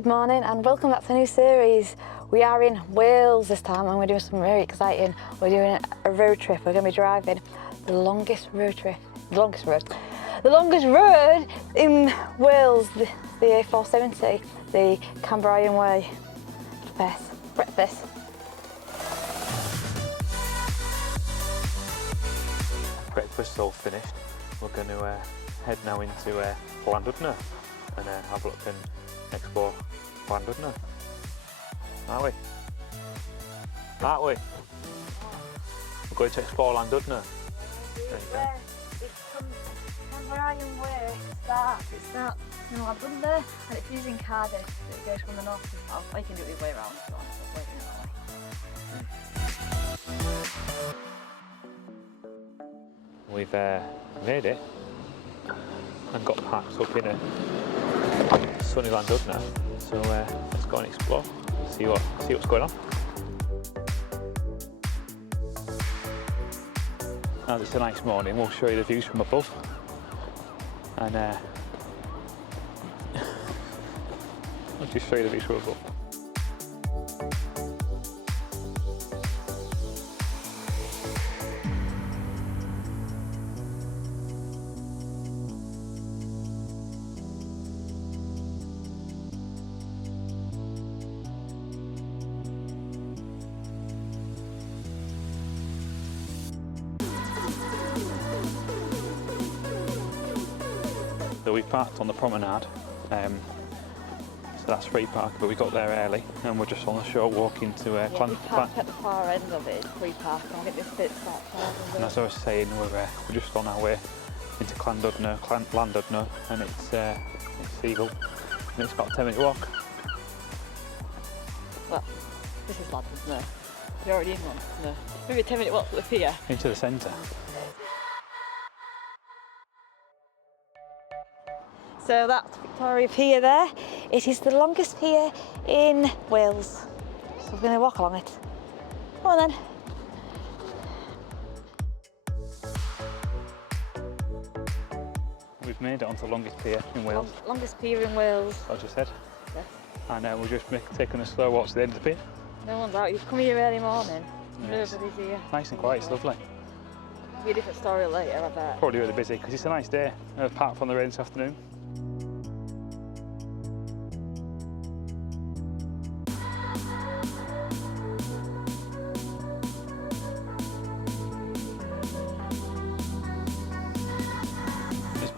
Good morning and welcome back to a new series. We are in Wales this time and we're doing something very exciting. We're doing a road trip. We're going to be driving the longest road in Wales, the A470, the Cambrian Way. Breakfast. Breakfast's all finished. We're going to head now into Landudno and have a look and explore Landudno. Aren't we? Aren't we? We're going to explore Landudno. Cambrian Way starts. It starts in Llandudno and it finishes in Cardiff. So it goes from the north to the south. I can do it the other way around if you want. But we're doing it that way. We've made it and got packed up in a sunny Landudno. So let's go and explore, see what's going on. As it's a nice morning, we'll show you the views from above. And I'll just show you the views from above. So we parked on the promenade, so that's free park, but we got there early and we're just on the shore walking to we parked at the far end of it, it's free park, and I think this bit's that far. And as I was saying, we're just on our way into Landudno, and it's Seagull, and it's about a 10-minute walk. Well, this is Landudno. You're already in Landudno. Maybe a 10-minute walk to the pier. Into the centre. So that's Victoria Pier there. It is the longest pier in Wales. So we're going to walk along it. Come on then. We've made it onto the longest pier in Wales. Longest pier in Wales. As I just said. Yes. And we're just taking a slow walk to the end of the pier. No one's out. You've come here early morning. Yes. Nobody's here. Nice and quiet, it's lovely. It'll be a different story later, I bet. Probably really busy because it's a nice day, apart from the rain this afternoon.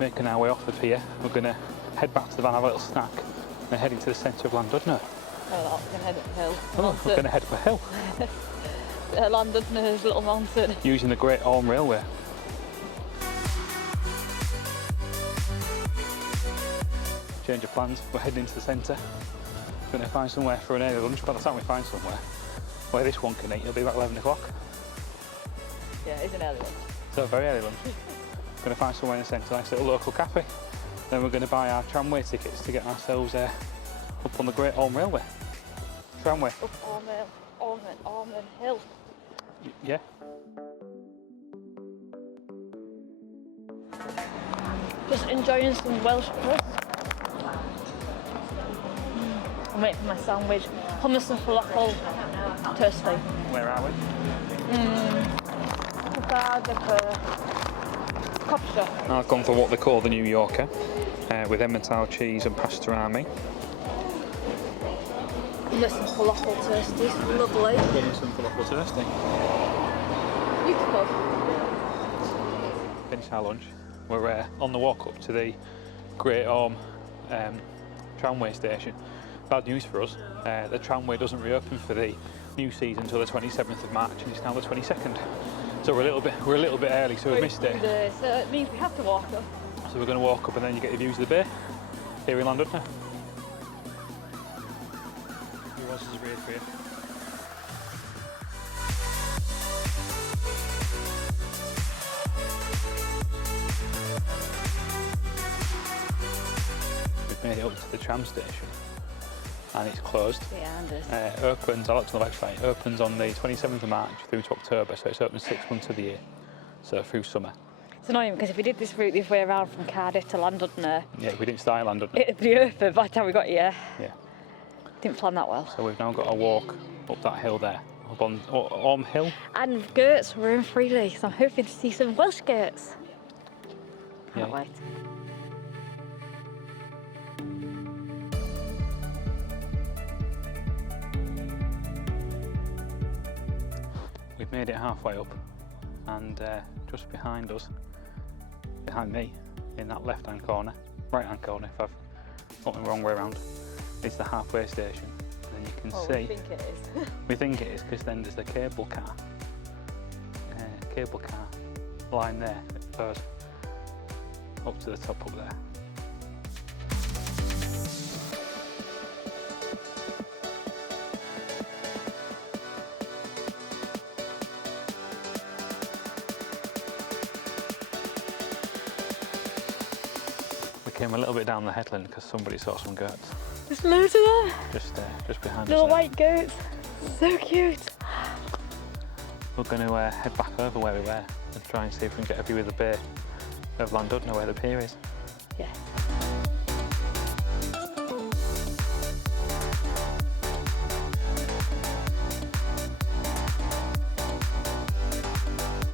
Making our way off the pier, we're going to head back to the van, have a little snack, and head into the centre of Landudno. Oh, we're going to head up a hill. Oh, we're going to head up a hill. Landudno's little mountain. Using the Great Orme Railway. Change of plans, we're heading into the centre. Going to find somewhere for an early lunch. By the time we find somewhere where this one can eat, it'll be about 11 o'clock. Yeah, it's an early lunch. So a very early lunch. Going to find somewhere in the centre, nice little local cafe. Then we're going to buy our tramway tickets to get ourselves up on the Great Orme Railway. Tramway. Up Orme Hill. Yeah. Just enjoying some Welsh crust. I'm waiting for my sandwich. Hummus and falafel toasty. Where are we? I've gone for what they call the New Yorker, with Emmental cheese and pastrami. Hummus and falafel toasties, lovely. Getting some falafel toasty. Beautiful. Finished our lunch. We're on the walk up to the Great Orme tramway station. Bad news for us, the tramway doesn't reopen for the new season until the 27th of March, and it's now the 22nd. So we're a little bit early, so we've missed it. So it means we have to walk up. So we're going to walk up, and then you get the views of the bay here in Landudno. Who else is ready for you? We've made it up to the tram station, and it's closed. Behind us. Opens, I looked on the website, opens on the 27th of March through to October, so it's open 6 months of the year, so through summer. It's annoying because if we did this route the other way around from Cardiff to Llandudno, yeah, we didn't start in Llandudno. it'd be open by the time we got here. Yeah. Didn't plan that well. So we've now got to walk up that hill there, up on Orm Hill. And goats were in freely, so I'm hoping to see some Welsh goats. Can't Yeah. wait. We've made it halfway up, and just behind us, behind me, in that left-hand corner, right-hand corner if I've got the wrong way around, is the halfway station. And you can see. We think it is. We think it is because then there's the cable car line there that goes up to the top up there. We came a little bit down the headland because somebody saw some goats. There's loads of them. Just behind us. Little there. white goats. So cute. We're going to head back over where we were and try and see if we can get a view of the bay of Llandudno where the pier is. Yeah.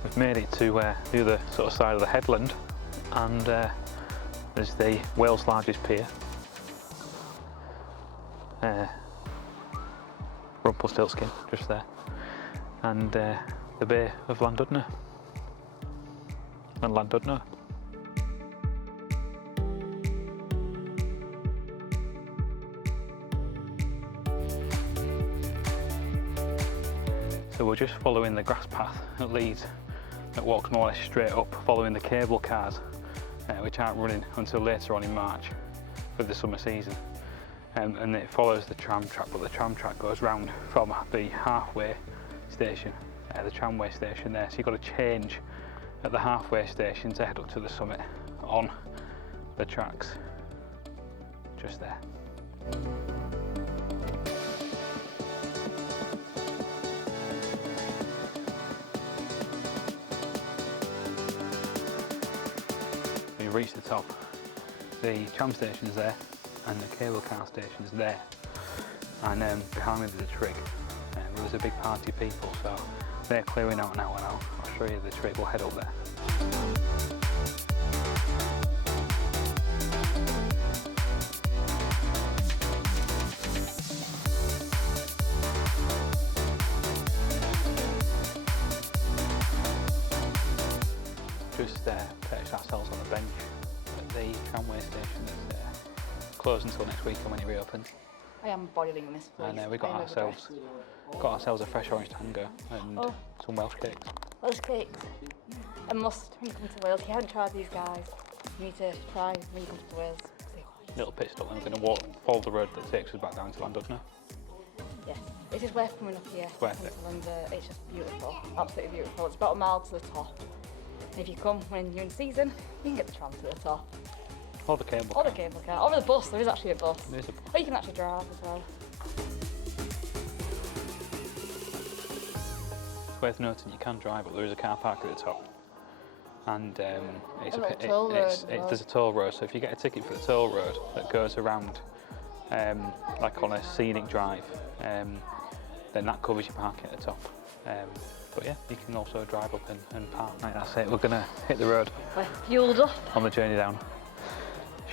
We've made it to the other sort of side of the headland, and there's the Wales' largest pier. Rumpelstiltskin just there, and the bay of Landudno and Landudno. So we're just following the grass path that walks more or less straight up, following the cable cars, which aren't running until later on in March for the summer season. And it follows the tram track, but the tram track goes round from the halfway station, the tramway station there. So you've got to change at the halfway station to head up to the summit on the tracks, just there. When you reach the top, the tram station's there, and the cable car station's there, and behind me there's a trig. There's a big party of people, so they're clearing out now, and I'll show you the trig. We'll head up there. Just perched ourselves on a bench at the tramway station that's closed until next week when it reopens. I am boiling in this place. And we got ourselves a fresh orange tango and some Welsh cakes. Welsh cakes. A must when you come to Wales. If you haven't tried these guys, you need to try when you come to Wales. Little pit stop, and we're going to follow the road that takes us back down to Landudno. Yes, it is worth coming up here. It's worth it. And it's just beautiful, absolutely beautiful. It's about a mile to the top. And if you come when you're in season, you can get the tram to the top. Or the cable Or car. the cable car. Or the bus, there is actually a bus. There is a bus. Or you can actually drive as well. It's worth noting you can drive, but there is a car park at the top. And there's a toll road, so if you get a ticket for the toll road that goes around like on a scenic drive, then that covers your parking at the top. But yeah, you can also drive up and park. Right, that's it, we're going to hit the road. We're fueled up. On the journey down.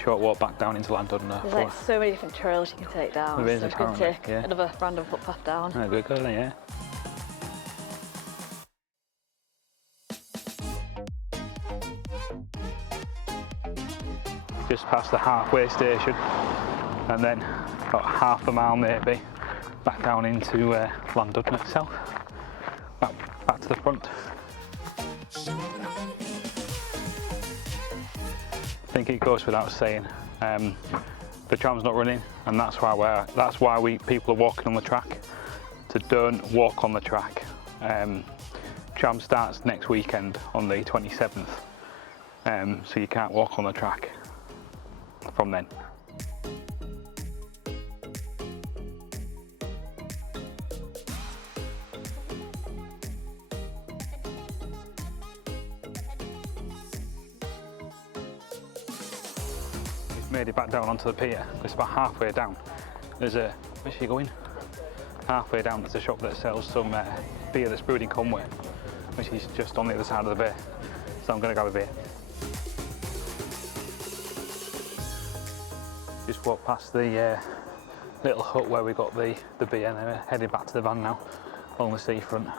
Short walk back down into Landudno. There's like so many different trails you can take down. There is, so apparently, you can take another random footpath down. Yeah, good, yeah. Just past the halfway station, and then about half a mile maybe back down into Landudno itself. Back to the front. I think it goes without saying, the tram's not running, and that's why people are walking on the track. So don't walk on the track. Tram starts next weekend on the 27th, so you can't walk on the track from then. We've made it back down onto the pier. It's about halfway down. There's a Where's she going? Halfway down there's a shop that sells some beer that's brewed in Conway, which is just on the other side of the bay. So I'm going to grab a beer. Just walked past the little hut where we got the beer, and we're heading back to the van now along the seafront.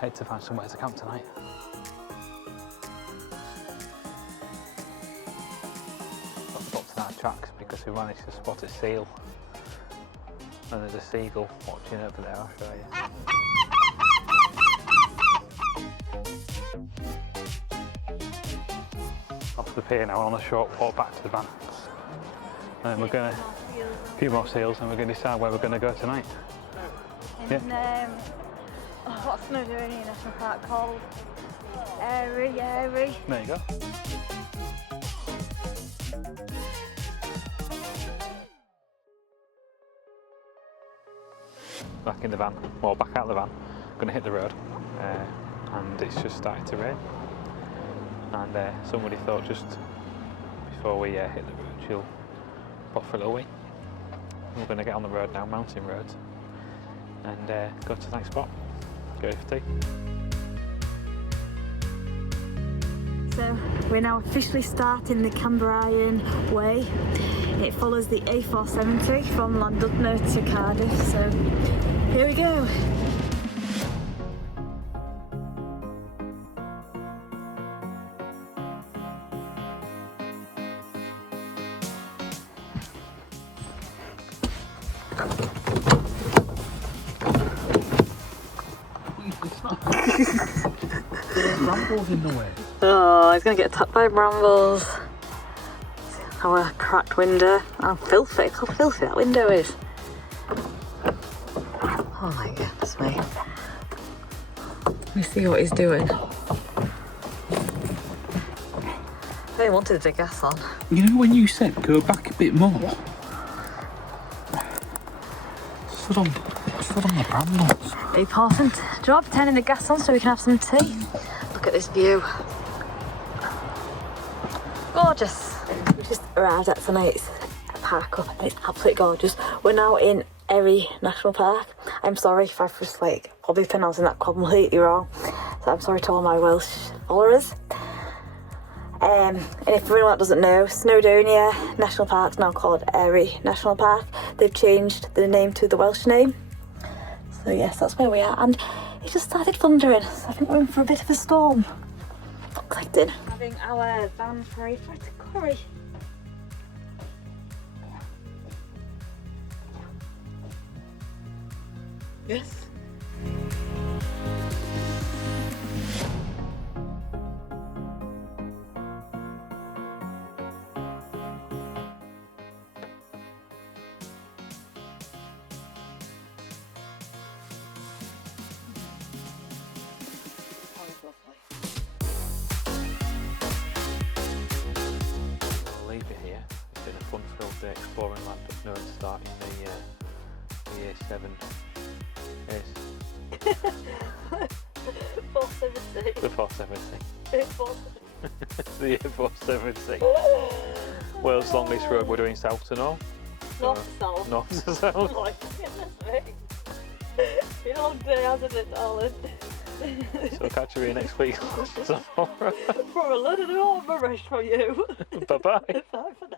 Head to find somewhere to camp tonight. Got stopped in our tracks because we managed to spot a seal. And there's a seagull watching over there, I'll show you. Off the pier now, on a short walk back to the van. And we're going to, a few more seals, and we're going to decide where we're going to go tonight. What's Llandudno National Park called? Airy. There you go. Back in the van, well back out of the van, going to hit the road, and it's just started to rain, and somebody thought just before we hit the road she'll pop for a little wee. We're going to get on the road now, mountain roads, and go to the next spot, go for tea. So we're now officially starting the Cambrian Way. It follows the A470 from Landudno to Cardiff, so here we go. Brambles in the way. Oh, he's going to get attacked by brambles. Our cracked window. Oh, filthy. Look how filthy that window is. Oh my goodness me. Let me see what he's doing. I really wanted the gas on. You know when you said go back a bit more? Stood on the brambles. Hey Parson, do you want to turn the gas on so we can have some tea? Look at this view. Gorgeous. We just arrived at tonight's park up and it's absolutely gorgeous. We're now in Airy National Park. I'm sorry if I've just probably pronouncing that completely wrong. So I'm sorry to all my Welsh followers. And if anyone that doesn't know, Llandudno National Park is now called Airy National Park. They've changed the name to the Welsh name. So yes, that's where we are. And it just started thundering, so I think we're in for a bit of a storm. Exciting. Having our van free for a curry. Yes. Day exploring Landudno and starting the year 7 is 470. the 470. 470. The year 470. World's longest road. We're doing south to north. North to south. North to south. Oh my goodness me. It's been a long day, hasn't it, darling? So catch you here next week. From a London rubbish from you. Bye bye. Bye for now.